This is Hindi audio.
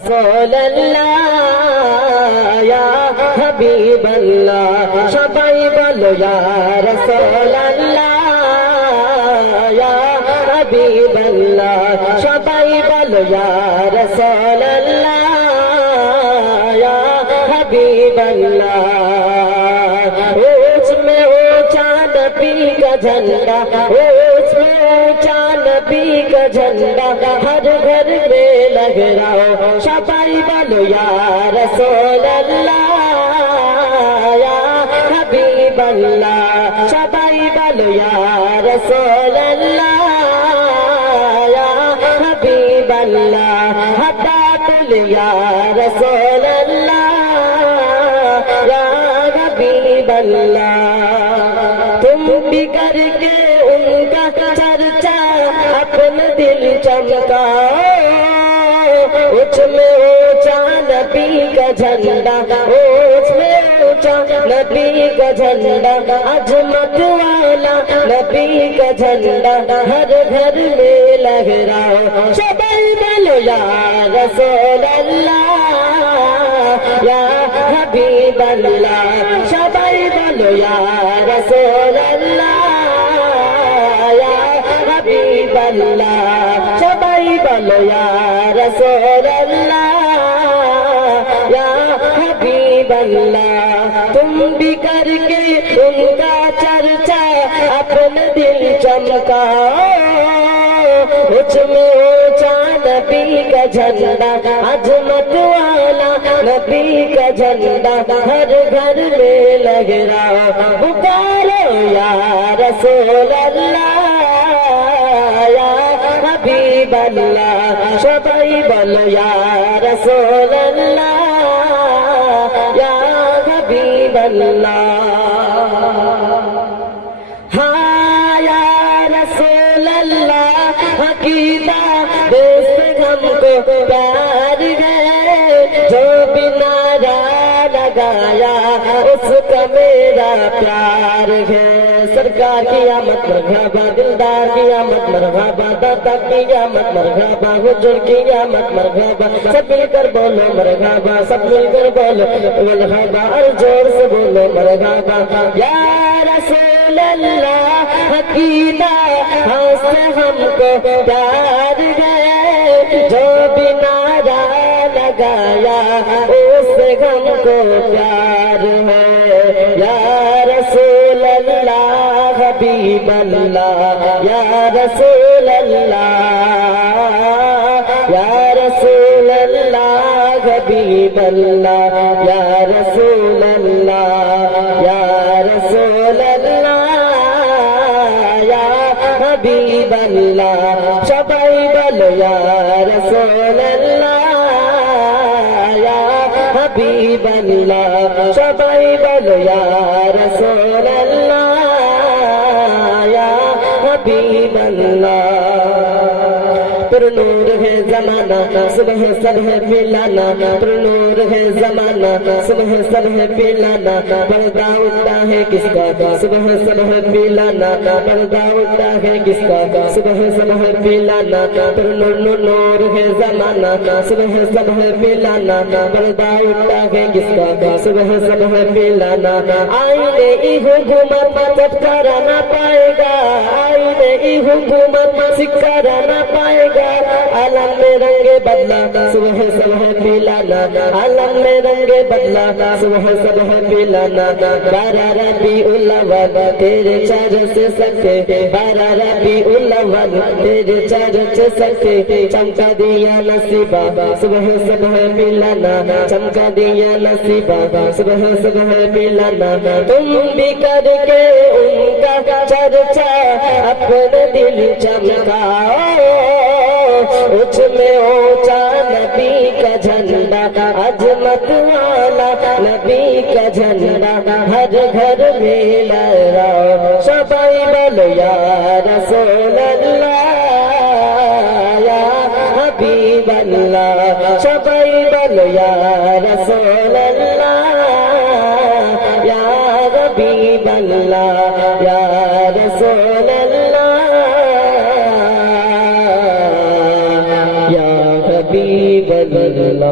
রাসূলুল্লাহ ইয়া হাবিবাল্লাহ সবাই বলো ইয়া রাসূলুল্লাহ ইয়া হাবিবাল্লাহ সবাই বলো ইয়া রাসূলুল্লাহ ইয়া হাবিবাল্লাহ उसमें ऊंचा नबी का झंडा उसमें ऊंचा नबी का झंडा हर घर में लग रहा हो सबाई बोलो या रसूल अल्लाह या हबीब अल्लाह सबाई बोलो या रसूल अल्लाह या हबीब अल्लाह हदातुल या रसूल अल्लाह या हबीब अल्लाह तुम भी करके उनका चर्चा अपने दिल चमकाओ उसमें ऊंचा नबी का झंडा उसमें ऊंचा नबी का झंडा अजमत वाला नबी का झंडा हर घर में लहराओ सबाई बोलो या रसूल अल्लाह या हबीब अल्लाह सबाई बोलो या रसूल अल्लाह या हबीब अल्लाह सबाई बोलो या रसूल अल्लाह या हबीब अल्लाह तुम भी करके उनका चर्चा अपने दिल चमकाओ उसमें ऊंचा नबी का झंडा अजमत वाला नबी का झंडा हर घर में लग रहा पुकारो या रसूल अल्लाह या हबीब अल्लाह सबाई बोलो या रसूल अल्लाह या हबीब अल्लाह हाँ या रसूल अल्लाह हकीदा देश हमको प्यार है जो बिना लगाया उसका मेरा प्यार है सरकार की आमद मरहबा दिलदार की आमद मरहबा दाता की आमद मरहबा हुजूर की आमद मरहबा सब मिलकर बोलो मरहबा सब मिलकर बोलो मरहबा और जोर से बोलो मरहबा या रसूल अल्लाह हकीदा हमसे हमको प्यार है जो बिना लगाया उससे हमको प्यार है या रसूल अल्लाह हबीब अल्लाह या रसूल अल्लाह या रसूल अल्लाह हबीब अल्लाह या रसूल अल्लाह या रसूल अल्लाह या हबीब अल्लाह सबाई बोलो या रसूल अल्लाह या हबीब अल्लाह सबाई बोलो या रसूल अल्लाह या हबीब अल्लाह पर नूर है जमाना सुबह सब है पिलाना पर नूर है जमाना सुबह सब है पिलाना पर्दा उठता है किसका सुबह सब है पिलाना पर्दा उठता है किसका सुबह सब है पिलाना पर नूर है जमाना सुबह सब है पिलाना पर्दा उठता है किसका सुबह सब है पिलाना आईने ई हुकूमत जब कराना पाएगा आईने ई हुकूमत सिक्का ना पाएगा आलम में रंगे बदला सुबह सब है पिलाना आलम में रंगे बदला सुबह सब है पिलाना 12 रबीउल अव्वल तेरे चार से सकते 12 रबीउल अव्वल तेरे चार से सकते चमका दिया नसीबा सुबह सब है पिलाना चमका दिया नसीबा सुबह सब है पिलाना तुम भी करके उनका चर्चा अपने दिल चमकाओ उसमें ऊंचा नबी का झंडा अजमत वाला नबी का झंडा हर घर में लहराओ सबाई बोलो या रसूल अल्लाह या हबीब अल्लाह सबाई बोलो या रसूल अल्लाह या हबीब अल्लाह या रसूल अल्लाह या हबीब अल्लाह